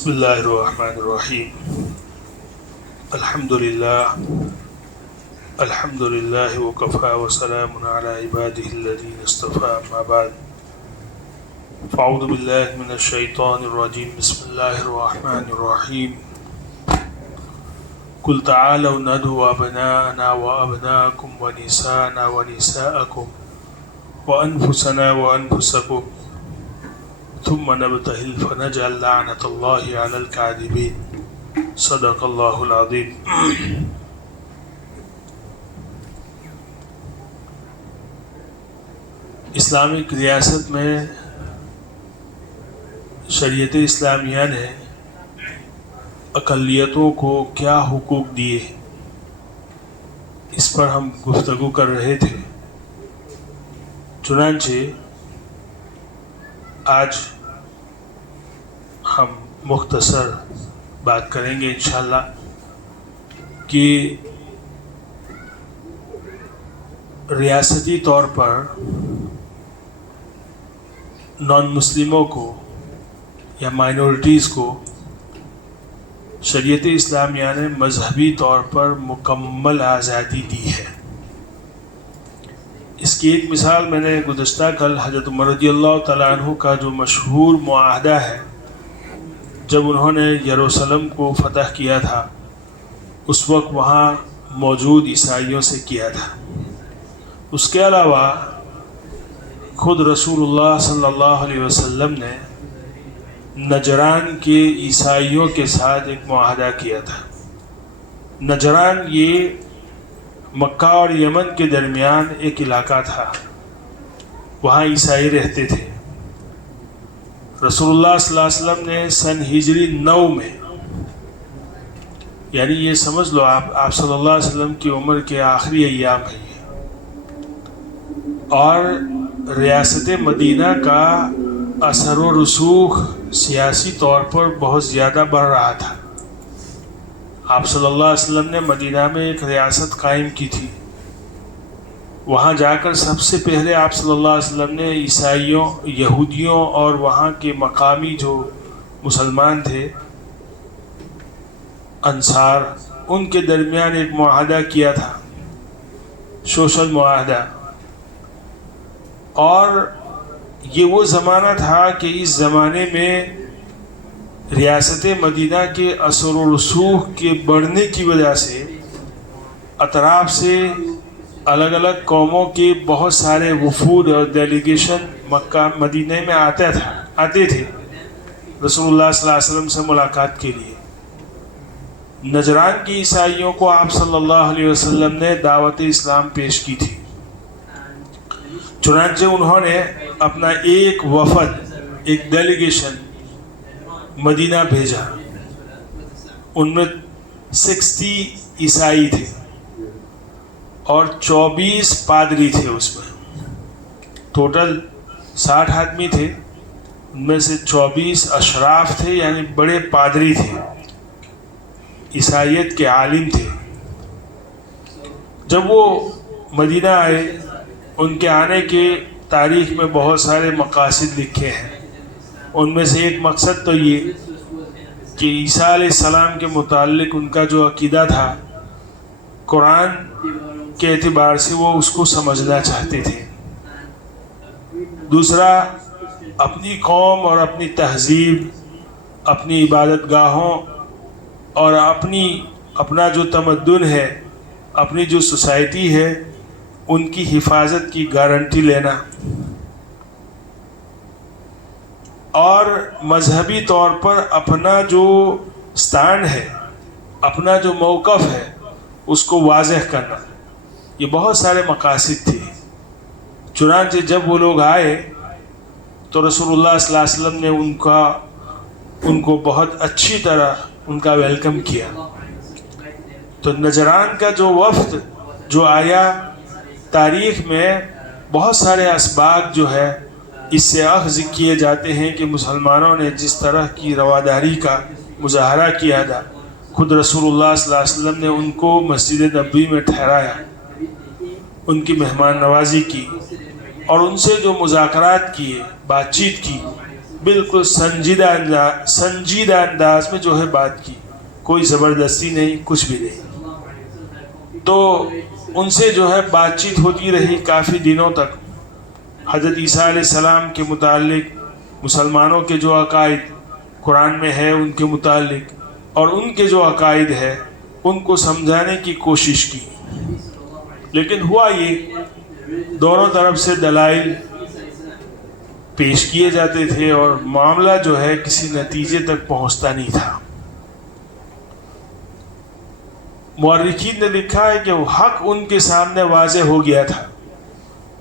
بسم اللہ الرحمن الرحیم الحمد للہ وکفى وسلام علی عباده الذین اصطفى اما بعد فاعوذ باللہ من الشیطان الرجیم بسم اللہ الرحمن الرحیم قل تعالوا ندعو ابناءنا وابناءکم ونساءنا ونساءکم وانفسنا وانفسکم ثم نبتهل فنجعل لعنة الله على الكاذبين صدق الله العظيم. اسلامک ریاست میں شریعت اسلامیہ نے اقلیتوں کو کیا حقوق دیے، اس پر ہم گفتگو کر رہے تھے. چنانچہ آج ہم مختصر بات کریں گے انشاءاللہ کہ ریاستی طور پر نان مسلموں کو یا مائنورٹیز کو شریعت اسلامیہ نے مذہبی طور پر مکمل آزادی دی ہے. اس کی ایک مثال میں نے گزشتہ کل حضرت عمر رضی اللہ تعالیٰ عنہ کا جو مشہور معاہدہ ہے، جب انہوں نے یروشلم کو فتح کیا تھا اس وقت وہاں موجود عیسائیوں سے کیا تھا. اس کے علاوہ خود رسول اللہ صلی اللہ علیہ وسلم نے نجران کے عیسائیوں کے ساتھ ایک معاہدہ کیا تھا. نجران یہ مکہ اور یمن کے درمیان ایک علاقہ تھا، وہاں عیسائی رہتے تھے. رسول اللہ صلی اللہ علیہ وسلم نے سن ہجری 9 میں، یعنی یہ سمجھ لو آپ صلی اللہ علیہ وسلم کی عمر کے آخری ایام ہیں یہ، اور ریاست مدینہ کا اثر و رسوخ سیاسی طور پر بہت زیادہ بڑھ رہا تھا. آپ صلی اللہ علیہ وسلم نے مدینہ میں ایک ریاست قائم کی تھی. وہاں جا کر سب سے پہلے آپ صلی اللہ علیہ وسلم نے عیسائیوں، یہودیوں اور وہاں کے مقامی جو مسلمان تھے انصار، ان کے درمیان ایک معاہدہ کیا تھا، سوشل معاہدہ. اور یہ وہ زمانہ تھا کہ اس زمانے میں ریاست مدینہ کے اثر و رسوخ کے بڑھنے کی وجہ سے اطراف سے الگ الگ قوموں کے بہت سارے وفود اور ڈیلیگیشن مکہ مدینہ میں آتے تھے رسول اللہ صلی اللہ علیہ وسلم سے ملاقات کے لیے. نجران کی عیسائیوں کو آپ صلی اللہ علیہ وسلم نے دعوت اسلام پیش کی تھی. چنانچہ انہوں نے اپنا ایک وفد، ایک ڈیلیگیشن مدینہ بھیجا. ان میں 60 عیسائی تھے اور 24 پادری تھے. اس میں ٹوٹل 60 آدمی تھے، ان میں سے 24 اشراف تھے، یعنی بڑے پادری تھے، عیسائیت کے عالم تھے. جب وہ مدینہ آئے، ان کے آنے کے تاریخ میں بہت سارے مقاصد لکھے ہیں. ان میں سے ایک مقصد تو یہ کہ عیسیٰ علیہ السلام کے متعلق ان کا جو عقیدہ تھا، قرآن کے اعتبار سے وہ اس کو سمجھنا چاہتے تھے. دوسرا، اپنی قوم اور اپنی تہذیب، اپنی عبادت گاہوں اور اپنا جو تمدن ہے، اپنی جو سوسائٹی ہے، ان کی حفاظت کی گارنٹی لینا. اور مذہبی طور پر اپنا جو سٹینڈ ہے، اپنا جو موقف ہے، اس کو واضح کرنا. یہ بہت سارے مقاصد تھے. چنانچہ جب وہ لوگ آئے تو رسول اللہ صلی اللہ علیہ وسلم نے ان کو بہت اچھی طرح ان کا ویلکم کیا. تو نجران کا جو وفد جو آیا، تاریخ میں بہت سارے اسباق جو ہے اس سے اخذ کیے جاتے ہیں کہ مسلمانوں نے جس طرح کی رواداری کا مظاہرہ کیا تھا، خود رسول اللہ صلی اللہ علیہ وسلم نے ان کو مسجد نبوی میں ٹھہرایا، ان کی مہمان نوازی کی اور ان سے جو مذاکرات کیے، بات چیت کی، بالکل سنجیدہ انداز میں جو ہے بات کی، کوئی زبردستی نہیں، کچھ بھی نہیں۔ تو ان سے جو ہے بات چیت ہوتی رہی کافی دنوں تک، حضرت عیسیٰ علیہ السلام کے متعلق، مسلمانوں کے جو عقائد قرآن میں ہے ان کے متعلق، اور ان کے جو عقائد ہے ان کو سمجھانے کی کوشش کی، لیکن ہوا یہ دونوں طرف سے دلائل پیش کیے جاتے تھے اور معاملہ جو ہے کسی نتیجے تک پہنچتا نہیں تھا۔ مورخین نے لکھا ہے کہ وہ حق ان کے سامنے واضح ہو گیا تھا،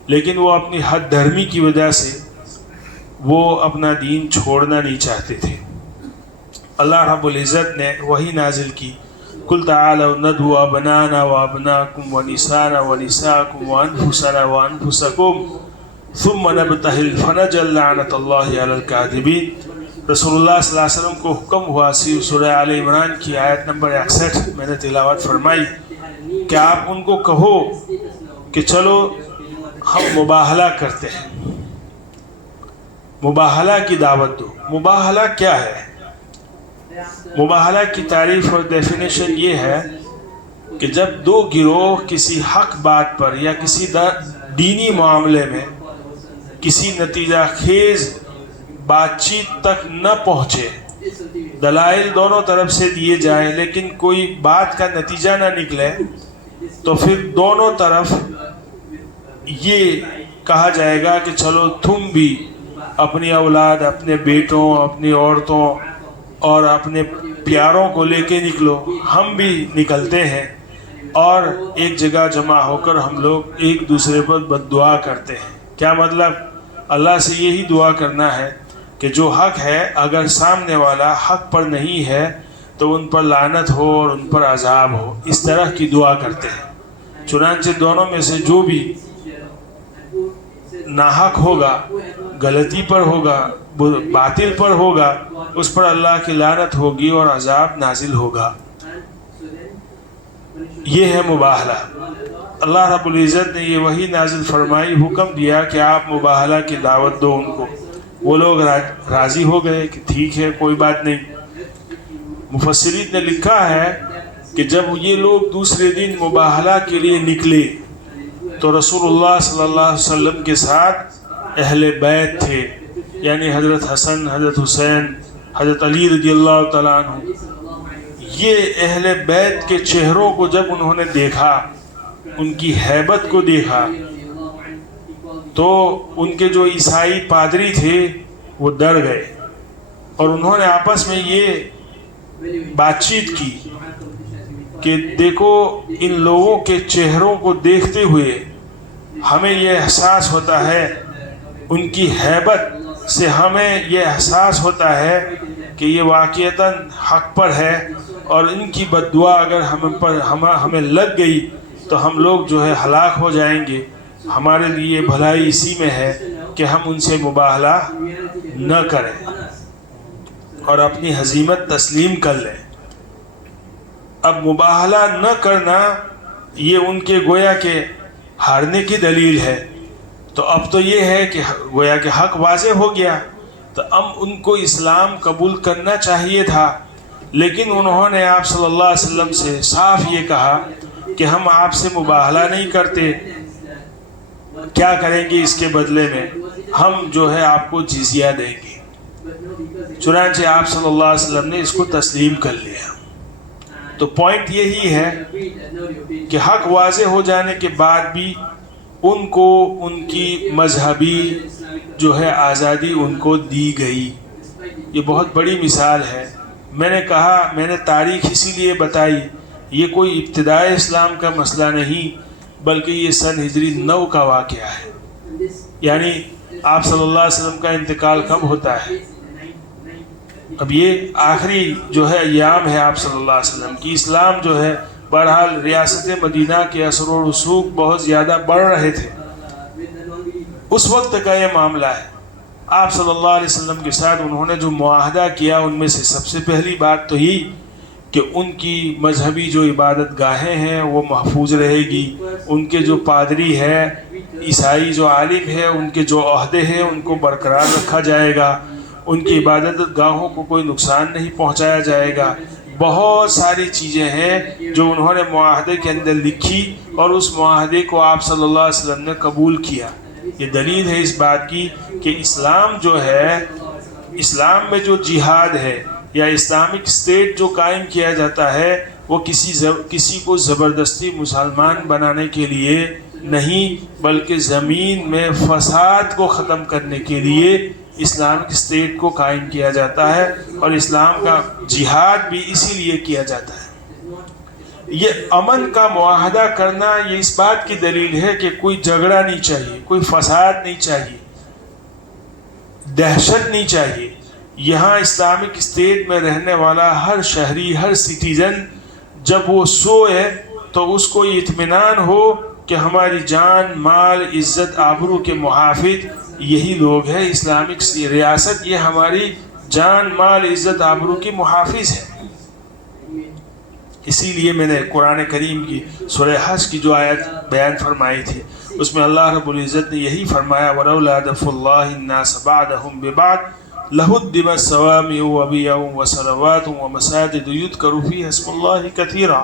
لیکن وہ اپنی حد دھرمی کی وجہ سے وہ اپنا دین چھوڑنا نہیں چاہتے تھے۔ اللہ رب العزت نے وحی نازل کی، قل تعالوا ندعو ابناءنا وابناءکم ونساءنا ونساءکم وانفسنا وانفسکم ثم نبتہل فنجعل لعنۃ اللہ علی الکاذبین۔ رسول اللہ صلی اللہ علیہ وسلم کو حکم ہوا، سورہ آل عمران کی آیت نمبر 61 میں نے تلاوت فرمائی کہ آپ ان کو کہو کہ چلو ہم مباہلہ کرتے ہیں، مباہلہ کی دعوت دو۔ مباہلہ کیا ہے؟ مباہلہ کی تعریف اور ڈیفینیشن یہ ہے کہ جب دو گروہ کسی حق بات پر یا کسی دینی معاملے میں کسی نتیجہ خیز بات چیت تک نہ پہنچے، دلائل دونوں طرف سے دیے جائیں لیکن کوئی بات کا نتیجہ نہ نکلے، تو پھر دونوں طرف یہ کہا جائے گا کہ چلو تم بھی اپنی اولاد، اپنے بیٹوں، اپنی عورتوں اور اپنے پیاروں کو لے کے نکلو، ہم بھی نکلتے ہیں، اور ایک جگہ جمع ہو کر ہم لوگ ایک دوسرے پر بد دعا کرتے ہیں۔ کیا مطلب؟ اللہ سے یہی دعا کرنا ہے کہ جو حق ہے اگر سامنے والا حق پر نہیں ہے تو ان پر لعنت ہو اور ان پر عذاب ہو، اس طرح کی دعا کرتے ہیں۔ چنانچہ دونوں میں سے جو بھی ناحق ہوگا، غلطی پر ہوگا، باطل پر ہوگا، اس پر اللہ کی لعنت ہوگی اور عذاب نازل ہوگا۔ یہ ہے مباہلہ۔ اللہ رب العزت نے یہ وحی نازل فرمائی، حکم دیا کہ آپ مباہلہ کی دعوت دو ان کو۔ وہ لوگ راضی ہو گئے کہ ٹھیک ہے، کوئی بات نہیں۔ مفسرین نے لکھا ہے کہ جب یہ لوگ دوسرے دن مباہلہ کے لیے نکلے تو رسول اللہ صلی اللہ علیہ وسلم کے ساتھ اہل بیت تھے، یعنی حضرت حسن، حضرت حسین، حضرت علی رضی اللہ تعالیٰ عنہ۔ یہ اہل بیت کے چہروں کو جب انہوں نے دیکھا، ان کی ہیبت کو دیکھا، تو ان کے جو عیسائی پادری تھے وہ ڈر گئے، اور انہوں نے آپس میں یہ بات چیت کی کہ دیکھو ان لوگوں کے چہروں کو دیکھتے ہوئے ہمیں یہ احساس ہوتا ہے، ان کی ہیبت سے ہمیں یہ احساس ہوتا ہے کہ یہ واقعتاً حق پر ہے، اور ان کی بد دعا اگر ہمیں لگ گئی تو ہم لوگ جو ہے ہلاک ہو جائیں گے۔ ہمارے لیے بھلائی اسی میں ہے کہ ہم ان سے مباہلہ نہ کریں اور اپنی ہزیمت تسلیم کر لیں۔ اب مباہلہ نہ کرنا یہ ان کے گویا کہ ہارنے کی دلیل ہے۔ تو اب تو یہ ہے کہ گویا کہ حق واضح ہو گیا، تو اب ان کو اسلام قبول کرنا چاہیے تھا، لیکن انہوں نے آپ صلی اللہ علیہ وسلم سے صاف یہ کہا کہ ہم آپ سے مباہلہ نہیں کرتے، کیا کریں گے اس کے بدلے میں؟ ہم جو ہے آپ کو جزیہ دیں گے۔ چنانچہ آپ صلی اللہ علیہ وسلم نے اس کو تسلیم کر لیا۔ تو پوائنٹ یہی ہے کہ حق واضح ہو جانے کے بعد بھی ان کو ان کی مذہبی جو ہے آزادی ان کو دی گئی۔ یہ بہت بڑی مثال ہے۔ میں نے کہا، میں نے تاریخ اسی لیے بتائی، یہ کوئی ابتدائے اسلام کا مسئلہ نہیں بلکہ یہ سن ہجری 9 کا واقعہ ہے۔ یعنی آپ صلی اللہ علیہ وسلم کا انتقال کب ہوتا ہے؟ اب یہ آخری جو ہے ایام ہے آپ صلی اللہ علیہ وسلم کی۔ اسلام جو ہے بہرحال ریاست مدینہ کے اثر و رسوخ بہت زیادہ بڑھ رہے تھے، اس وقت کا یہ معاملہ ہے۔ آپ صلی اللہ علیہ وسلم کے ساتھ انہوں نے جو معاہدہ کیا، ان میں سے سب سے پہلی بات تو یہ کہ ان کی مذہبی جو عبادت گاہیں ہیں وہ محفوظ رہے گی، ان کے جو پادری ہے، عیسائی جو عالم ہے، ان کے جو عہدے ہیں ان کو برقرار رکھا جائے گا، ان کی عبادت گاہوں کو کوئی نقصان نہیں پہنچایا جائے گا. بہت ساری چیزیں ہیں جو انہوں نے معاہدے کے اندر لکھی اور اس معاہدے کو آپ صلی اللہ علیہ وسلم نے قبول کیا. یہ دلیل ہے اس بات کی کہ اسلام جو ہے، اسلام میں جو جہاد ہے یا اسلامک اسٹیٹ جو قائم کیا جاتا ہے وہ کسی کو زبردستی مسلمان بنانے کے لیے نہیں، بلکہ زمین میں فساد کو ختم کرنے کے لیے اسلامک اسٹیٹ کو قائم کیا جاتا ہے. اور اسلام کا جہاد بھی اسی لیے کیا جاتا ہے. یہ امن کا معاہدہ کرنا یہ اس بات کی دلیل ہے کہ کوئی جھگڑا نہیں چاہیے، کوئی فساد نہیں چاہیے، دہشت نہیں چاہیے. یہاں اسلامک اسٹیٹ میں رہنے والا ہر شہری، ہر سٹیزن جب وہ سوئے تو اس کو اطمینان ہو کہ ہماری جان، مال، عزت، آبرو کے محافظ یہی لوگ ہیں. اسلامک ریاست یہ ہماری جان، مال، عزت، آبرو کی محافظ ہے. اسی لیے میں نے قرآن کریم کی سورہ حج کی جو آیت بیان فرمائی تھی اس میں اللہ رب العزت نے یہی فرمایا وَلَوْلَا دَفْعُ اللَّهِ النَّاسَ بَعْضَهُم بِبَعْضٍ لَهُدِّمَتْ صَوَامِعُ وَبِيَعٌ وَصَلَوَاتٌ وَمَسَاجِدُ يُذْكَرُ فِيهَا اسْمُ اللَّهِ كَثِيرًا.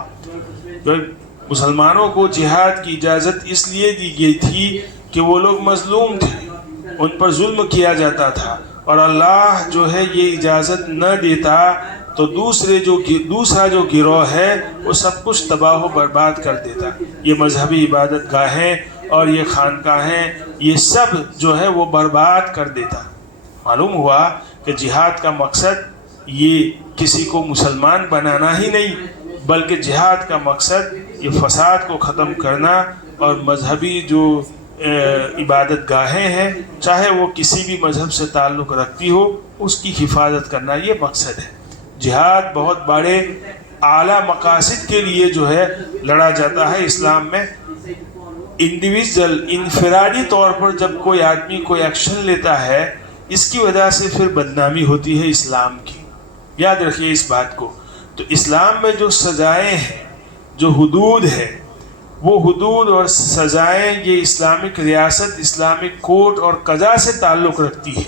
مسلمانوں کو جہاد کی اجازت اس لیے دی گئی تھی کہ وہ لوگ مظلوم تھے، ان پر ظلم کیا جاتا تھا، اور اللہ جو ہے یہ اجازت نہ دیتا تو دوسرا جو گروہ ہے وہ سب کچھ تباہ و برباد کر دیتا. یہ مذہبی عبادت گاہیں اور یہ خانقاہیں یہ سب جو ہے وہ برباد کر دیتا. معلوم ہوا کہ جہاد کا مقصد یہ کسی کو مسلمان بنانا ہی نہیں، بلکہ جہاد کا مقصد یہ فساد کو ختم کرنا اور مذہبی جو عبادت گاہیں ہیں چاہے وہ کسی بھی مذہب سے تعلق رکھتی ہو اس کی حفاظت کرنا یہ مقصد ہے. جہاد بہت بڑے اعلیٰ مقاصد کے لیے جو ہے لڑا جاتا ہے اسلام میں. انفرادی طور پر جب کوئی آدمی کوئی ایکشن لیتا ہے اس کی وجہ سے پھر بدنامی ہوتی ہے اسلام کی. یاد رکھیے اس بات کو. تو اسلام میں جو سزائیں ہیں، جو حدود ہے، وہ حدود اور سزائیں یہ اسلامک ریاست، اسلامک کورٹ اور قضا سے تعلق رکھتی ہے.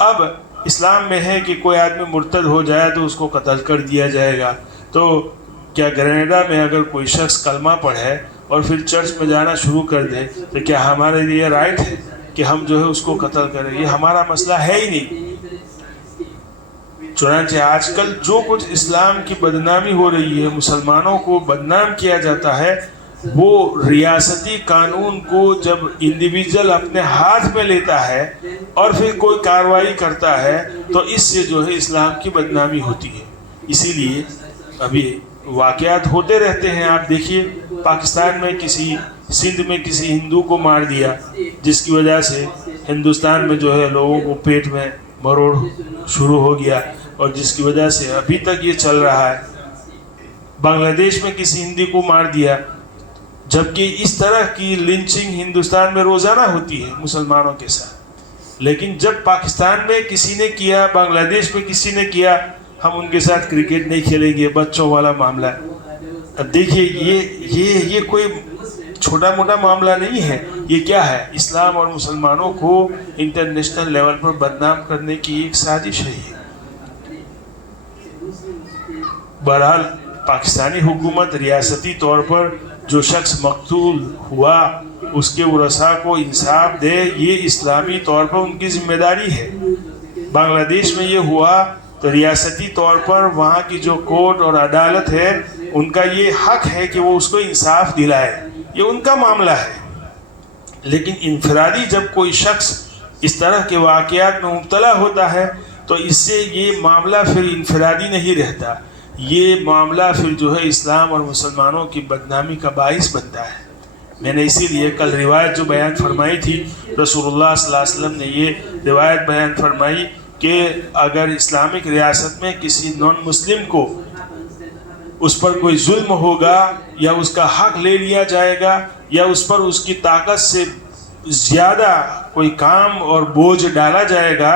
اب اسلام میں ہے کہ کوئی آدمی مرتد ہو جائے تو اس کو قتل کر دیا جائے گا. تو کیا گرینیڈا میں اگر کوئی شخص کلمہ پڑھے اور پھر چرچ میں جانا شروع کر دے تو کیا ہمارے لیے رائٹ ہے کہ ہم جو ہے اس کو قتل کریں؟ یہ ہمارا مسئلہ ہے ہی نہیں. چنانچہ آج کل جو کچھ اسلام کی بدنامی ہو رہی ہے، مسلمانوں کو بدنام کیا جاتا ہے، وہ ریاستی قانون کو جب انڈیویجول اپنے ہاتھ میں لیتا ہے اور پھر کوئی کارروائی کرتا ہے تو اس سے جو ہے اسلام کی بدنامی ہوتی ہے. اسی لیے ابھی واقعات ہوتے رہتے ہیں. آپ دیکھیے پاکستان میں سندھ میں کسی ہندو کو مار دیا جس کی وجہ سے ہندوستان میں جو ہے لوگوں کو پیٹ میں مروڑ شروع ہو گیا اور جس کی وجہ سے ابھی تک یہ چل رہا ہے. بنگلہ دیش میں کسی ہندی کو مار دیا، جبکہ اس طرح کی لنچنگ ہندوستان میں روزانہ ہوتی ہے مسلمانوں کے ساتھ. لیکن جب پاکستان میں کسی نے کیا، بنگلہ دیش میں کسی نے کیا، ہم ان کے ساتھ کرکٹ نہیں کھیلیں گے، بچوں والا معاملہ. اب دیکھیے یہ کوئی چھوٹا موٹا معاملہ نہیں ہے. یہ کیا ہے؟ اسلام اور مسلمانوں کو انٹرنیشنل لیول پر بدنام کرنے کی ایک سازش ہے. بہرحال پاکستانی حکومت ریاستی طور پر جو شخص مقتول ہوا اس کے ورثاء کو انصاف دے، یہ اسلامی طور پر ان کی ذمہ داری ہے. بنگلہ دیش میں یہ ہوا تو ریاستی طور پر وہاں کی جو کورٹ اور عدالت ہے ان کا یہ حق ہے کہ وہ اس کو انصاف دلائے، یہ ان کا معاملہ ہے. لیکن انفرادی جب کوئی شخص اس طرح کے واقعات میں مبتلا ہوتا ہے تو اس سے یہ معاملہ پھر انفرادی نہیں رہتا، یہ معاملہ پھر جو ہے اسلام اور مسلمانوں کی بدنامی کا باعث بنتا ہے. میں نے اسی لیے کل روایت جو بیان فرمائی تھی، رسول اللہ صلی اللہ علیہ وسلم نے یہ روایت بیان فرمائی کہ اگر اسلامک ریاست میں کسی نان مسلم کو اس پر کوئی ظلم ہوگا یا اس کا حق لے لیا جائے گا یا اس پر اس کی طاقت سے زیادہ کوئی کام اور بوجھ ڈالا جائے گا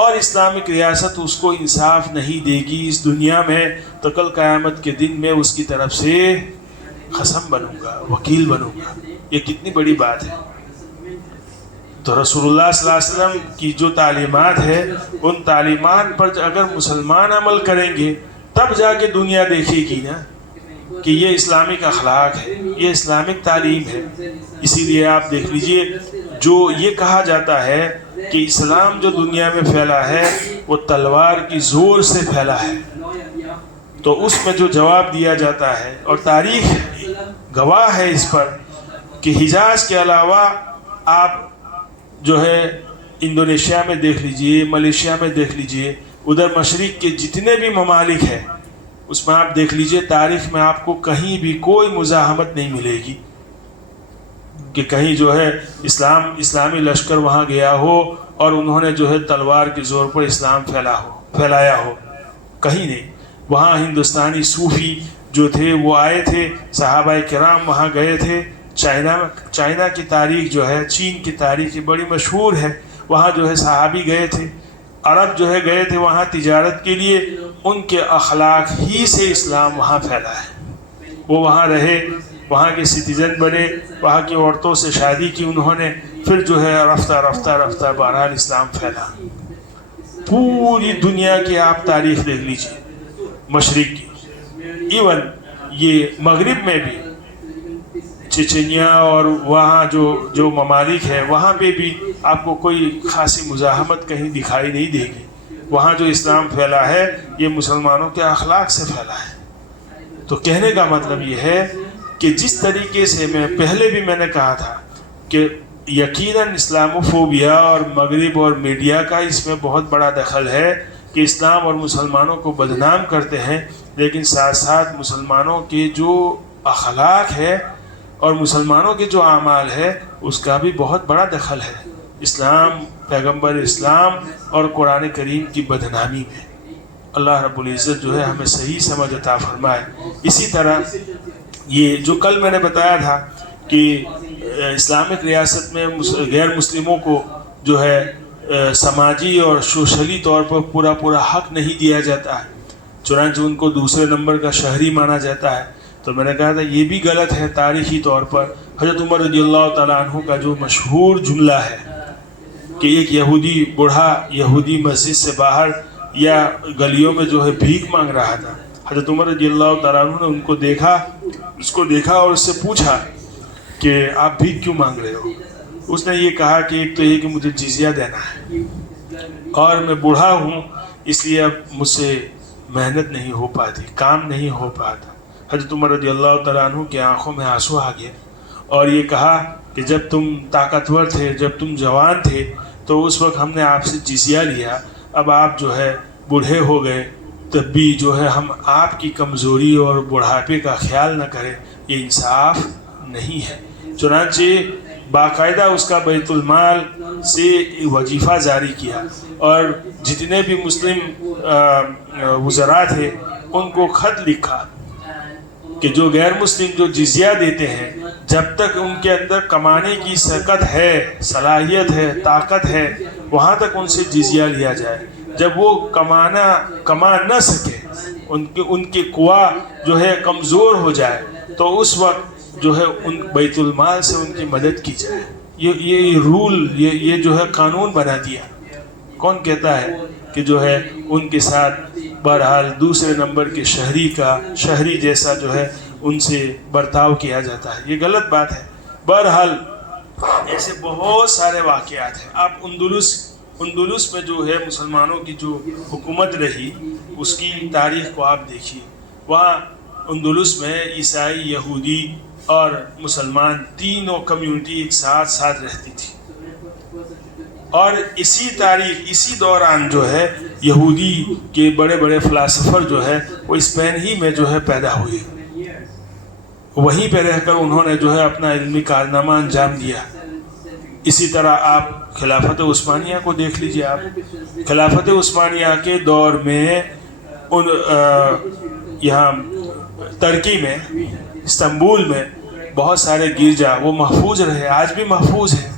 اور اسلامک ریاست اس کو انصاف نہیں دے گی اس دنیا میں، تو کل قیامت کے دن میں اس کی طرف سے خصم بنوں گا، وکیل بنوں گا. یہ کتنی بڑی بات ہے. تو رسول اللہ صلی اللہ علیہ وسلم کی جو تعلیمات ہے ان تعلیمات پر اگر مسلمان عمل کریں گے تب جا کے دنیا دیکھے گی نا کہ یہ اسلامک اخلاق ہے، یہ اسلامک تعلیم ہے۔ اسی لیے آپ دیکھ لیجئے جو یہ کہا جاتا ہے کہ اسلام جو دنیا میں پھیلا ہے وہ تلوار کی زور سے پھیلا ہے، تو اس میں جو جواب دیا جاتا ہے اور تاریخ گواہ ہے اس پر کہ حجاز کے علاوہ آپ جو ہے انڈونیشیا میں دیکھ لیجئے، ملیشیا میں دیکھ لیجئے، ادھر مشرق کے جتنے بھی ممالک ہیں اس میں آپ دیکھ لیجئے تاریخ میں آپ کو کہیں بھی کوئی مزاحمت نہیں ملے گی کہ کہیں جو ہے اسلامی لشکر وہاں گیا ہو اور انہوں نے جو ہے تلوار کے زور پر اسلام پھیلایا ہو، کہیں نہیں۔ وہاں ہندوستانی صوفی جو تھے وہ آئے تھے، صحابہ کرام وہاں گئے تھے۔ چائنا کی تاریخ جو ہے، چین کی تاریخ بڑی مشہور ہے، وہاں جو ہے صحابی گئے تھے، عرب جو ہے گئے تھے وہاں تجارت کے لیے، ان کے اخلاق ہی سے اسلام وہاں پھیلا ہے۔ وہ وہاں رہے، وہاں کے سٹیزن بنے، وہاں کی عورتوں سے شادی کی انہوں نے، پھر جو ہے رفتہ رفتہ بہرحال اسلام پھیلا۔ پوری دنیا کی آپ تاریخ دیکھ لیجیے، مشرق کی، ایون یہ مغرب میں بھی چچنیا اور وہاں جو ممالک ہے وہاں پہ بھی آپ کو کوئی خاصی مزاحمت کہیں دکھائی نہیں دے گی۔ وہاں جو اسلام پھیلا ہے یہ مسلمانوں کے اخلاق سے پھیلا ہے۔ تو کہنے کا مطلب یہ ہے کہ جس طریقے سے پہلے بھی میں نے کہا تھا کہ یقیناً اسلاموفوبیا اور مغرب اور میڈیا کا اس میں بہت بڑا دخل ہے کہ اسلام اور مسلمانوں کو بدنام کرتے ہیں، لیکن ساتھ ساتھ مسلمانوں کے جو اخلاق ہے اور مسلمانوں کے جو اعمال ہے اس کا بھی بہت بڑا دخل ہے اسلام، پیغمبر اسلام اور قرآن کریم کی بدنامی میں۔ اللہ رب العزت جو ہے ہمیں صحیح سمجھ عطا فرمائے۔ اسی طرح یہ جو کل میں نے بتایا تھا کہ اسلامک ریاست میں غیر مسلموں کو جو ہے سماجی اور سوشلی طور پر پورا حق نہیں دیا جاتا ہے، چنانچہ ان کو دوسرے نمبر کا شہری مانا جاتا ہے۔ تو میں نے کہا تھا یہ بھی غلط ہے تاریخی طور پر۔ حضرت عمر رضی اللہ تعالیٰ عنہ کا جو مشہور جملہ ہے کہ ایک یہودی بوڑھا یہودی مسجد سے باہر یا گلیوں میں جو ہے بھیک مانگ رہا تھا، حضرت عمر رضی اللہ تعالیٰ عنہ نے اس کو دیکھا اور اس سے پوچھا کہ آپ بھیک کیوں مانگ رہے ہو؟ اس نے یہ کہا کہ ایک تو یہ کہ مجھے جزیہ دینا ہے اور میں بوڑھا ہوں اس لیے اب مجھ سے محنت نہیں ہو پاتی، کام نہیں ہو پاتا۔ حضرت عمر رضی اللہ تعالیٰ عنہ کی آنکھوں میں آنسو آ گیا اور یہ کہا کہ جب تم طاقتور تھے، جب تم جوان تھے تو اس وقت ہم نے آپ سے جزیہ لیا، اب آپ جو ہے بوڑھے ہو گئے تب بھی جو ہے ہم آپ کی کمزوری اور بڑھاپے کا خیال نہ کریں، یہ انصاف نہیں ہے۔ چنانچہ باقاعدہ اس کا بیت المال سے وظیفہ جاری کیا اور جتنے بھی مسلم وزراء تھے ان کو خط لکھا کہ جو غیر مسلم جو جزیہ دیتے ہیں جب تک ان کے اندر کمانے کی سکت ہے، صلاحیت ہے، طاقت ہے، وہاں تک ان سے جزیہ لیا جائے۔ جب وہ کما نہ سکے، ان کی قوا جو ہے کمزور ہو جائے تو اس وقت جو ہے ان بیت المال سے ان کی مدد کی جائے۔ یہ رول، یہ جو ہے قانون بنا دیا۔ کون کہتا ہے کہ جو ہے ان کے ساتھ بہرحال دوسرے نمبر کے شہری جیسا جو ہے ان سے برتاؤ کیا جاتا ہے؟ یہ غلط بات ہے۔ بہرحال ایسے بہت سارے واقعات ہیں۔ آپ اندلس میں جو ہے مسلمانوں کی جو حکومت رہی اس کی تاریخ کو آپ دیکھیے۔ وہاں اندلس میں عیسائی، یہودی اور مسلمان تینوں کمیونٹی ایک ساتھ رہتی تھی، اور اسی دوران جو ہے یہودی کے بڑے بڑے فلاسفر جو ہے وہ اسپین ہی میں جو ہے پیدا ہوئے، وہیں پہ رہ کر انہوں نے جو ہے اپنا علمی کارنامہ انجام دیا۔ اسی طرح آپ خلافت عثمانیہ کو دیکھ لیجئے۔ آپ خلافت عثمانیہ کے دور میں یہاں ترکی میں، استنبول میں بہت سارے گرجا وہ محفوظ رہے، آج بھی محفوظ ہیں۔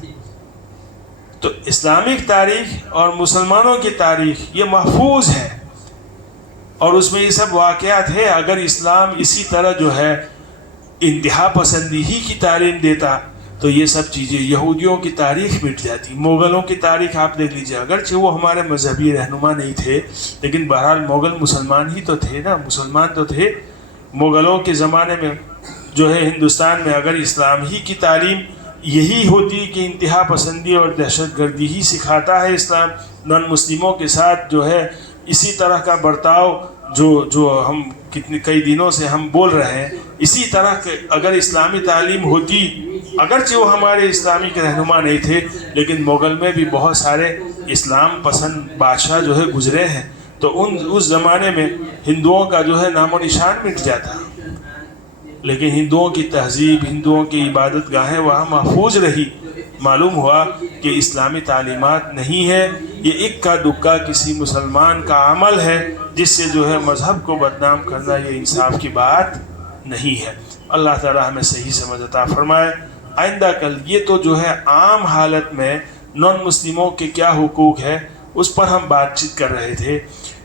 تو اسلامک تاریخ اور مسلمانوں کی تاریخ یہ محفوظ ہے اور اس میں یہ سب واقعات ہے۔ اگر اسلام اسی طرح جو ہے انتہا پسندی ہی کی تعلیم دیتا تو یہ سب چیزیں، یہودیوں کی تاریخ مٹ جاتی. مغلوں کی تاریخ آپ دیکھ لیجیے، اگرچہ وہ ہمارے مذہبی رہنما نہیں تھے لیکن بہرحال مغل مسلمان ہی تو تھے نا، مسلمان تو تھے. مغلوں کے زمانے میں جو ہے ہندوستان میں اگر اسلام ہی کی تعلیم یہی ہوتی کہ انتہا پسندی اور دہشت گردی ہی سکھاتا ہے اسلام، نان مسلموں کے ساتھ جو ہے اسی طرح کا برتاؤ جو ہم کئی دنوں سے ہم بول رہے ہیں، اسی طرح اگر اسلامی تعلیم ہوتی، اگرچہ وہ ہمارے اسلامی کے رہنما نہیں تھے لیکن مغل میں بھی بہت سارے اسلام پسند بادشاہ جو ہے گزرے ہیں، تو اس زمانے میں ہندوؤں کا جو ہے نام و نشان مٹ جاتا. لیکن ہندوؤں کی تہذیب، ہندوؤں کی عبادت گاہیں وہاں محفوظ رہی. معلوم ہوا کہ اسلامی تعلیمات نہیں ہے، یہ اکا دکا کسی مسلمان کا عمل ہے جس سے جو ہے مذہب کو بدنام کرنا یہ انصاف کی بات نہیں ہے. اللہ تعالی ہمیں صحیح سمجھ عطا فرمائے. آئندہ کل یہ تو جو ہے عام حالت میں نان مسلموں کے کیا حقوق ہے اس پر ہم بات چیت کر رہے تھے.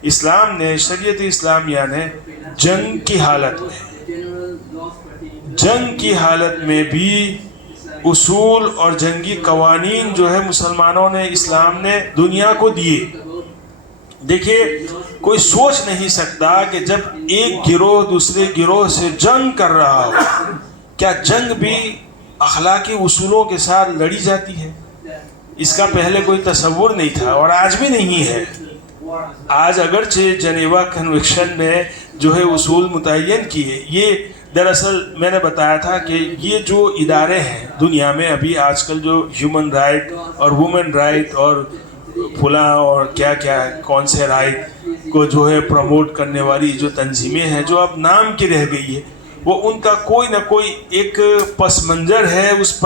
اسلام نے، شریعت اسلامیہ نے جنگ کی حالت میں بھی اصول اور جنگی قوانین جو ہے مسلمانوں نے، اسلام نے دنیا کو دیے. دیکھیے، کوئی سوچ نہیں سکتا کہ جب ایک گروہ دوسرے گروہ سے جنگ کر رہا ہو، کیا جنگ بھی اخلاقی اصولوں کے ساتھ لڑی جاتی ہے؟ اس کا پہلے کوئی تصور نہیں تھا اور آج بھی نہیں ہے. آج اگرچہ جنیوا کنونشن میں جو ہے اصول متعین کیے، یہ دراصل میں نے بتایا تھا کہ یہ جو ادارے ہیں دنیا میں ابھی آج کل جو ہیومن رائٹ اور وومن رائٹ اور فلاں اور کیا کیا کون سے رائٹ کو جو ہے پروموٹ کرنے والی جو تنظیمیں ہیں جو اب نام کی رہ گئی ہے، وہ ان کا کوئی نہ کوئی ایک پس منظر ہے. اس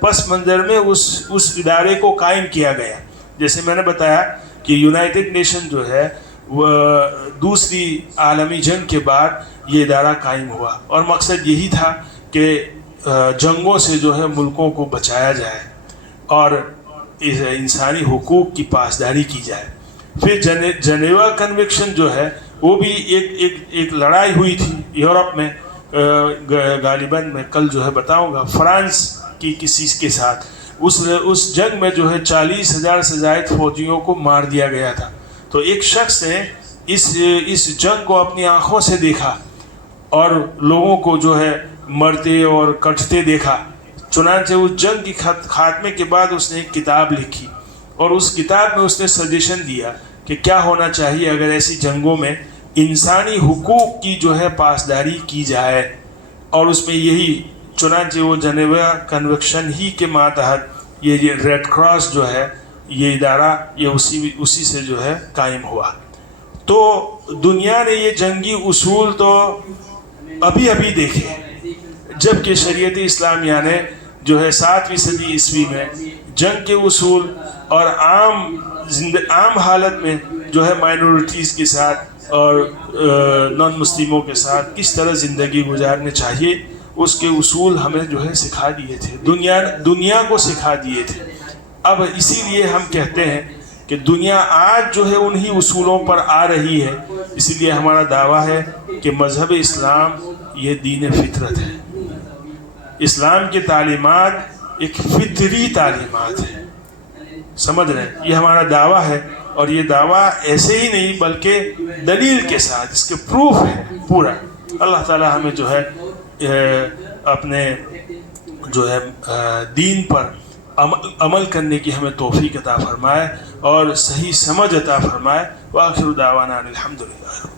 پس منظر میں اس ادارے کو قائم کیا گیا. جیسے میں نے بتایا کہ یونائٹڈ نیشن جو ہے وہ دوسری عالمی جنگ کے بعد یہ ادارہ قائم ہوا اور مقصد یہی تھا کہ جنگوں سے جو ہے ملکوں کو بچایا جائے اور انسانی حقوق کی پاسداری کی جائے. پھر جنیوا کنونشن جو ہے وہ بھی ایک لڑائی ہوئی تھی یورپ میں، غالباً میں کل جو ہے بتاؤں گا، فرانس کی کسی کے ساتھ. اس جنگ میں جو ہے 40,000 سے زائد فوجیوں کو مار دیا گیا تھا. تو ایک شخص نے اس جنگ کو اپنی آنکھوں سے دیکھا اور لوگوں کو جو ہے مرتے اور کٹتے دیکھا. چنانچہ اس جنگ کی خاتمے کے بعد اس نے ایک کتاب لکھی اور اس کتاب میں اس نے سجیشن دیا کہ کیا ہونا چاہیے اگر ایسی جنگوں میں انسانی حقوق کی جو ہے پاسداری کی جائے. اور اس میں یہی، چنانچہ وہ جنیوا کنونشن ہی کے ماتحت یہ ریڈ کراس جو ہے یہ ادارہ یہ اسی سے جو ہے قائم ہوا. تو دنیا نے یہ جنگی اصول تو ابھی دیکھے، جبکہ شریعت اسلامیہ نے جو ہے 7ویں صدی عیسوی میں جنگ کے اصول اور عام حالت میں جو ہے مائنورٹیز کے ساتھ اور نان مسلموں کے ساتھ کس طرح زندگی گزارنے چاہیے اس کے اصول ہمیں جو ہے سکھا دیے تھے، دنیا کو سکھا دیے تھے. اب اسی لیے ہم کہتے ہیں کہ دنیا آج جو ہے انہی اصولوں پر آ رہی ہے. اسی لیے ہمارا دعویٰ ہے کہ مذہب اسلام یہ دین فطرت ہے. اسلام کی تعلیمات ایک فطری تعلیمات ہیں، سمجھ رہے ہیں؟ یہ ہمارا دعویٰ ہے اور یہ دعویٰ ایسے ہی نہیں بلکہ دلیل کے ساتھ، اس کے پروف ہے پورا. اللہ تعالی ہمیں جو ہے اپنے جو ہے دین پر عمل کرنے کی ہمیں توفیق عطا فرمائے اور صحیح سمجھ عطا فرمائے. وآخر دعوانا الحمدللہ.